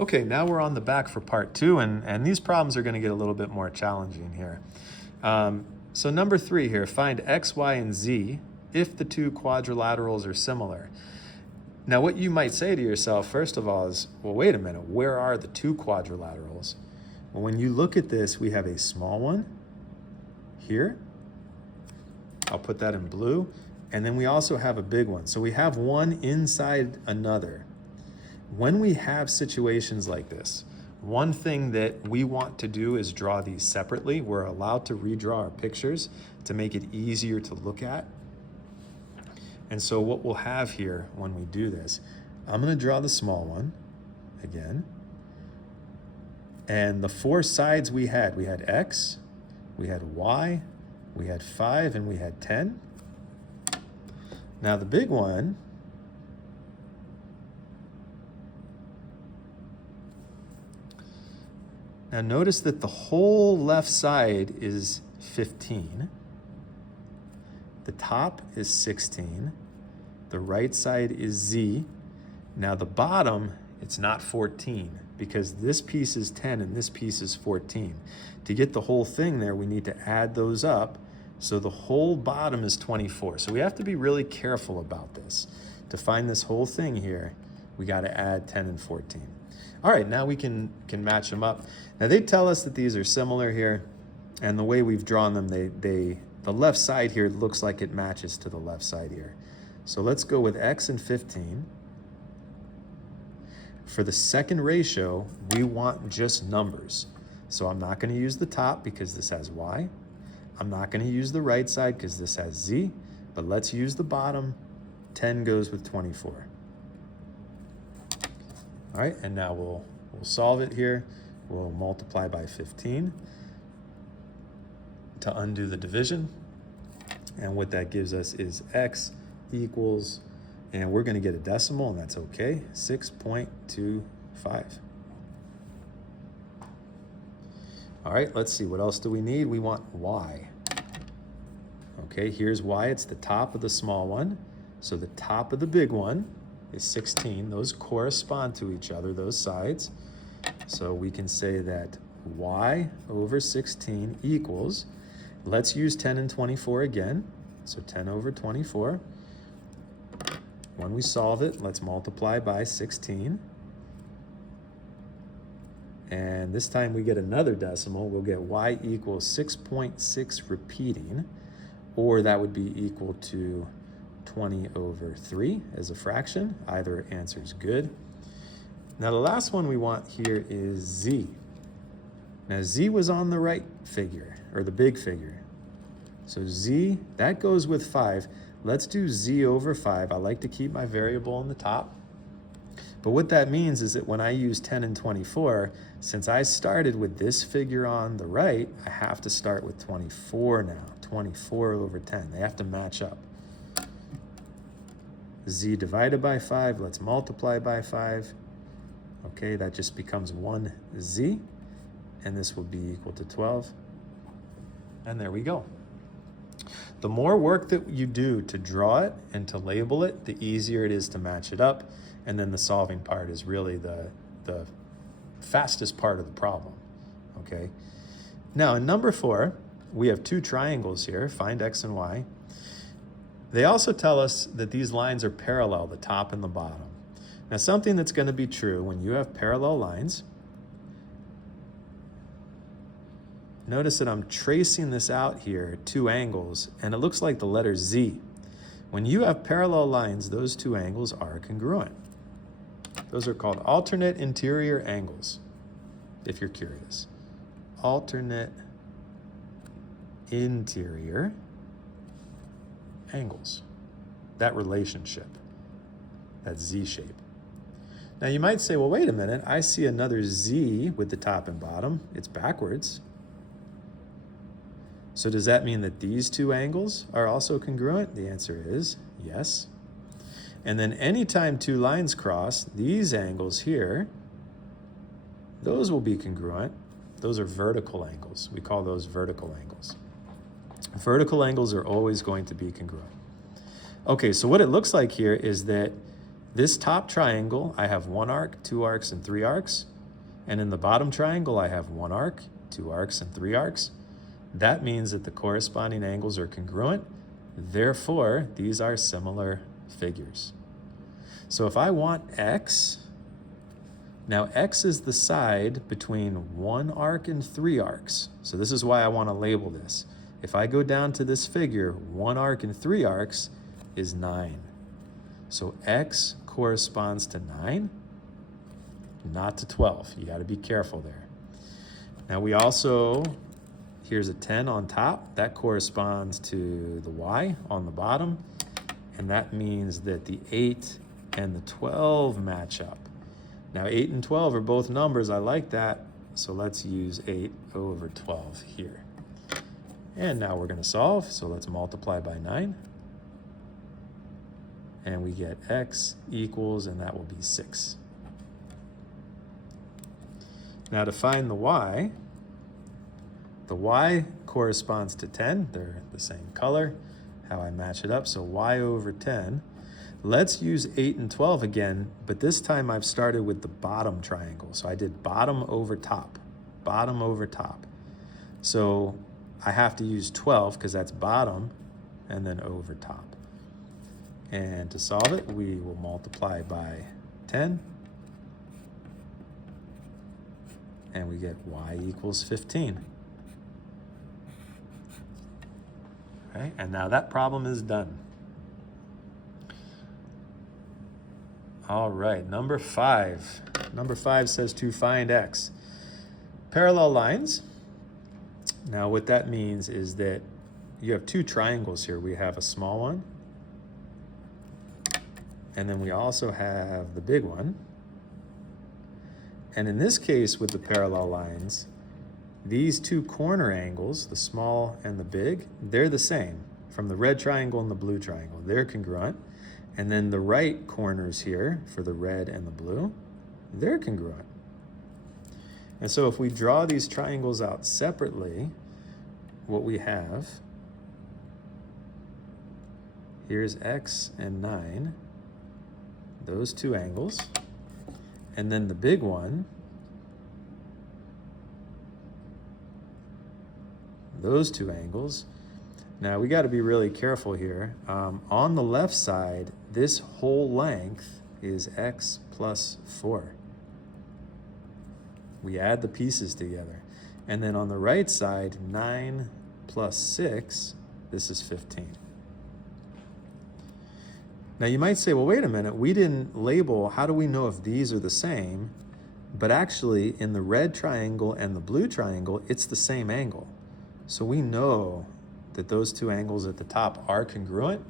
Okay, now we're on the back for part 2, and these problems are going to get a little bit more challenging here. So number 3 here, find x, y, and z if the two quadrilaterals are similar. Now what you might say to yourself, first of all, is, well, wait a minute, where are the two quadrilaterals? Well, when you look at this, we have a small one here. I'll put that in blue. And then we also have a big one. So we have one inside another. When we have situations like this, one thing that we want to do is draw these separately. We're allowed to redraw our pictures to make it easier to look at. And so what we'll have here when we do this, I'm going to draw the small one again. And the 4 sides we had x, we had y, we had 5, and we had 10. Now the big one, now notice that the whole left side is 15. The top is 16. The right side is z. Now the bottom, it's not 14 because this piece is 10 and this piece is 14. To get the whole thing there, we need to add those up. So the whole bottom is 24. So we have to be really careful about this. To find this whole thing here, we got to add 10 and 14. All right, now we can match them up. Now they tell us that these are similar here, and the way we've drawn them, the left side here looks like it matches to the left side here. So let's go with x and 15. For the second ratio, we want just numbers. So I'm not going to use the top because this has y. I'm not going to use the right side because this has z, but let's use the bottom. 10 goes with 24. All right, and now we'll solve it here. We'll multiply by 15 to undo the division. And what that gives us is x equals, and we're going to get a decimal, and that's okay, 6.25. All right, let's see, what else do we need? We want y. Okay, here's y, it's the top of the small one. So the top of the big one is 16. Those correspond to each other, those sides. So we can say that y over 16 equals, let's use 10 and 24 again. So 10 over 24. When we solve it, let's multiply by 16. And this time we get another decimal. We'll get y equals 6.6 repeating, or that would be equal to 20 over 3 as a fraction. Either answer is good. Now the last one we want here is z. Now z was on the right figure, or the big figure. So z, that goes with 5. Let's do z over 5. I like to keep my variable on the top. But what that means is that when I use 10 and 24, since I started with this figure on the right, I have to start with 24 now. 24 over 10. They have to match up. Z divided by 5, let's multiply by 5. Okay, that just becomes 1z, and this will be equal to 12. And there we go. The more work that you do to draw it and to label it, the easier it is to match it up. And then the solving part is really the fastest part of the problem, okay? Now in number 4, we have 2 triangles here, find x and y. They also tell us that these lines are parallel, the top and the bottom. Now something that's going to be true when you have parallel lines, notice that I'm tracing this out here, 2 angles, and it looks like the letter Z. When you have parallel lines, those 2 angles are congruent. Those are called alternate interior angles, if you're curious. Alternate interior angles. That relationship, that Z shape. Now you might say, well, wait a minute, I see another Z with the top and bottom. It's backwards. So does that mean that these 2 angles are also congruent? The answer is yes. And then anytime 2 lines cross, these angles here, those will be congruent. Those are vertical angles. We call those vertical angles. Vertical angles are always going to be congruent. Okay, so what it looks like here is that This top triangle, I have 1 arc, 2 arcs, and 3 arcs. And in the bottom triangle, I have 1 arc, 2 arcs, and 3 arcs. That means that the corresponding angles are congruent. Therefore, these are similar figures. So if I want x, now x is the side between 1 arc and 3 arcs. So this is why I want to label this. If I go down to this figure, 1 arc and 3 arcs is 9. So x corresponds to 9, not to 12. You got to be careful there. Now we also, here's a 10 on top. That corresponds to the y on the bottom. And that means that the 8 and the 12 match up. Now 8 and 12 are both numbers. I like that. So let's use 8 over 12 here. And now we're going to solve. So let's multiply by 9. And we get x equals, and that will be 6. Now to find the y corresponds to 10. They're the same color, how I match it up. So y over 10. Let's use 8 and 12 again, but this time I've started with the bottom triangle. So I did bottom over top, bottom over top. So I have to use 12 because that's bottom and then over top. And to solve it, we will multiply by 10. And we get y equals 15. Okay, and now that problem is done. All right, number 5. Number 5 says to find x. Parallel lines. Now what that means is that you have 2 triangles here. We have a small one, and then we also have the big one. And in this case with the parallel lines, these 2 corner angles, the small and the big, they're the same. From the red triangle and the blue triangle, they're congruent. And then the right corners here for the red and the blue, they're congruent. And so if we draw these triangles out separately, what we have, here's x and 9, those 2 angles. And then the big one, those 2 angles. Now we got to be really careful here. On the left side, this whole length is x plus 4. We add the pieces together. And then on the right side, 9 plus 6, this is 15. Now you might say, well, wait a minute, we didn't label, how do we know if these are the same? But actually, in the red triangle and the blue triangle, it's the same angle. So we know that those 2 angles at the top are congruent.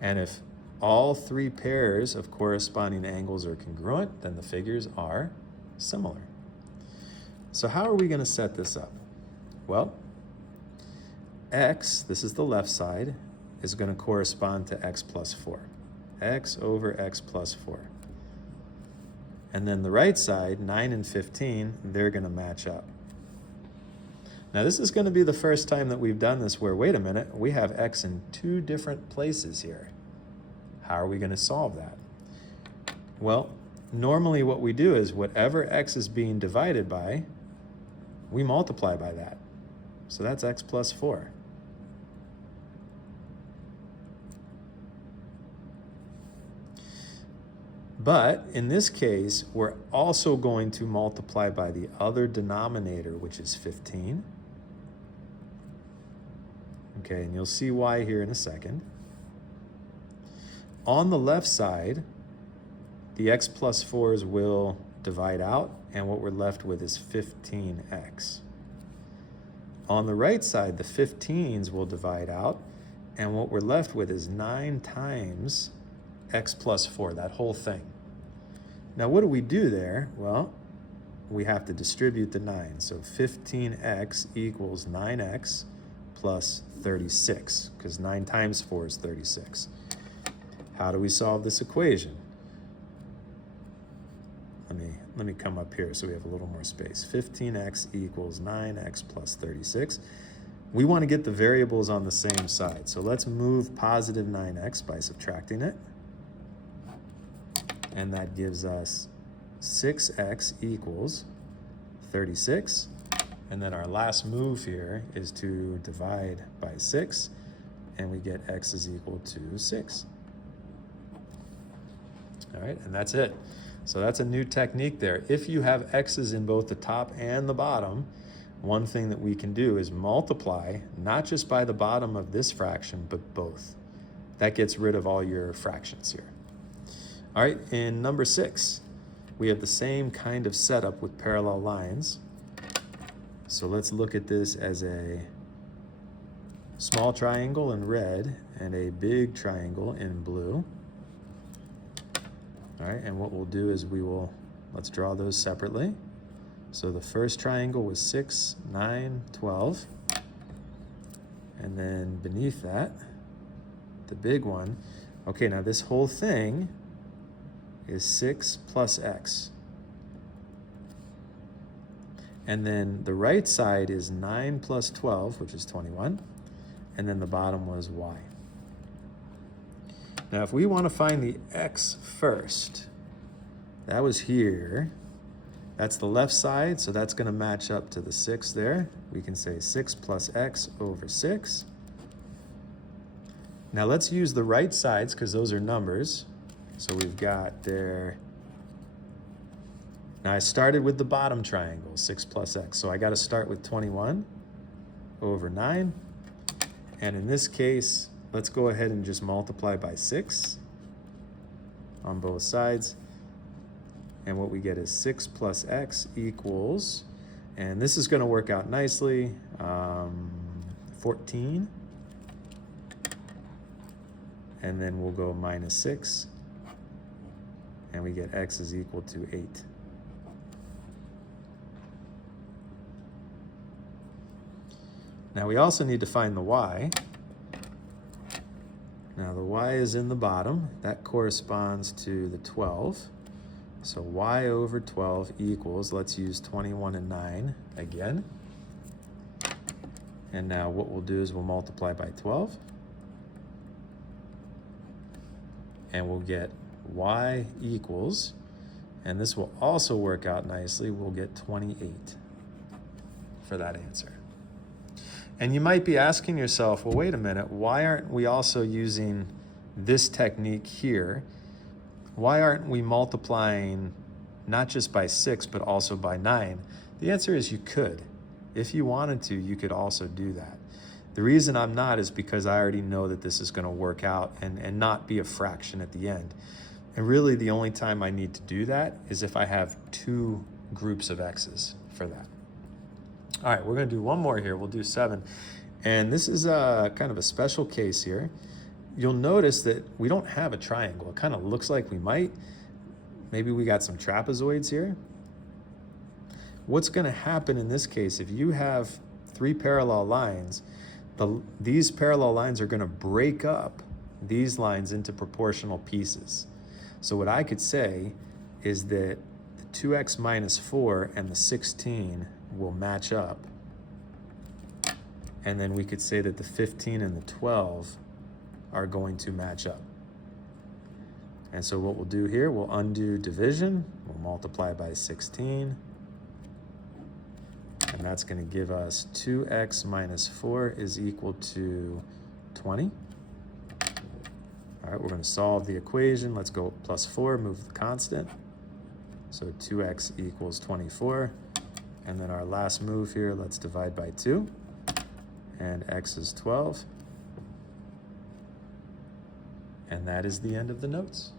And if all 3 pairs of corresponding angles are congruent, then the figures are similar. So how are we going to set this up? Well, x, this is the left side, is going to correspond to x plus 4. X over x plus 4. And then the right side, 9 and 15, they're going to match up. Now this is going to be the first time that we've done this where, wait a minute, we have x in 2 different places here. How are we going to solve that? Well, normally what we do is whatever x is being divided by, we multiply by that. So that's x plus 4. But in this case, we're also going to multiply by the other denominator, which is 15. Okay, and you'll see why here in a second. On the left side, the x plus 4s will divide out, and what we're left with is 15x. On the right side, the 15s will divide out, and what we're left with is 9 times x plus 4, that whole thing. Now what do we do there? Well, we have to distribute the 9. So 15x equals 9x plus 36, because 9 times 4 is 36. How do we solve this equation? Let me come up here so we have a little more space. 15x equals 9x plus 36. We want to get the variables on the same side. So let's move positive 9x by subtracting it. and that gives us 6x equals 36. And then our last move here is to divide by 6, and we get x is equal to 6. All right, and that's it. So that's a new technique there. If you have x's in both the top and the bottom, one thing that we can do is multiply, not just by the bottom of this fraction, but both. That gets rid of all your fractions here. All right, in number 6, we have the same kind of setup with parallel lines. So let's look at this as a small triangle in red and a big triangle in blue. All right, and what we'll do is let's draw those separately. So the first triangle was 6, 9, 12. And then beneath that, the big one. Okay, now this whole thing is 6 plus x. And then the right side is 9 plus 12, which is 21. And then the bottom was y. Now, if we want to find the x first, that was here. That's the left side, so that's going to match up to the 6 there. We can say 6 plus x over 6. Now, let's use the right sides because those are numbers. So we've got there. Now, I started with the bottom triangle, 6 plus x. So I got to start with 21 over 9. And in this case, let's go ahead and just multiply by 6 on both sides. And what we get is 6 plus x equals, and this is going to work out nicely, 14. And then we'll go minus 6. And we get x is equal to 8. Now we also need to find the y. Now the y is in the bottom. That corresponds to the 12. So y over 12 equals, let's use 21 and 9 again. And now what we'll do is we'll multiply by 12. And we'll get y equals, and this will also work out nicely, we'll get 28 for that answer. And you might be asking yourself, well, wait a minute, why aren't we also using this technique here? Why aren't we multiplying not just by 6, but also by 9? The answer is you could. If you wanted to, you could also do that. The reason I'm not is because I already know that this is going to work out and not be a fraction at the end. And really the only time I need to do that is if I have 2 groups of x's for that. All right, we're going to do one more here. We'll do 7. And this is a kind of a special case here. You'll notice that we don't have a triangle. It kind of looks like we might. Maybe we got some trapezoids here. What's going to happen in this case, if you have 3 parallel lines, these parallel lines are going to break up these lines into proportional pieces. So what I could say is that the 2x minus 4 and the 16 will match up. And then we could say that the 15 and the 12 are going to match up. And so what we'll do here, we'll undo division. We'll multiply by 16. And that's going to give us 2x minus 4 is equal to 20. All right, we're going to solve the equation. Let's go plus 4, move the constant. So 2x equals 24. And then our last move here, let's divide by 2. And x is 12. And that is the end of the notes.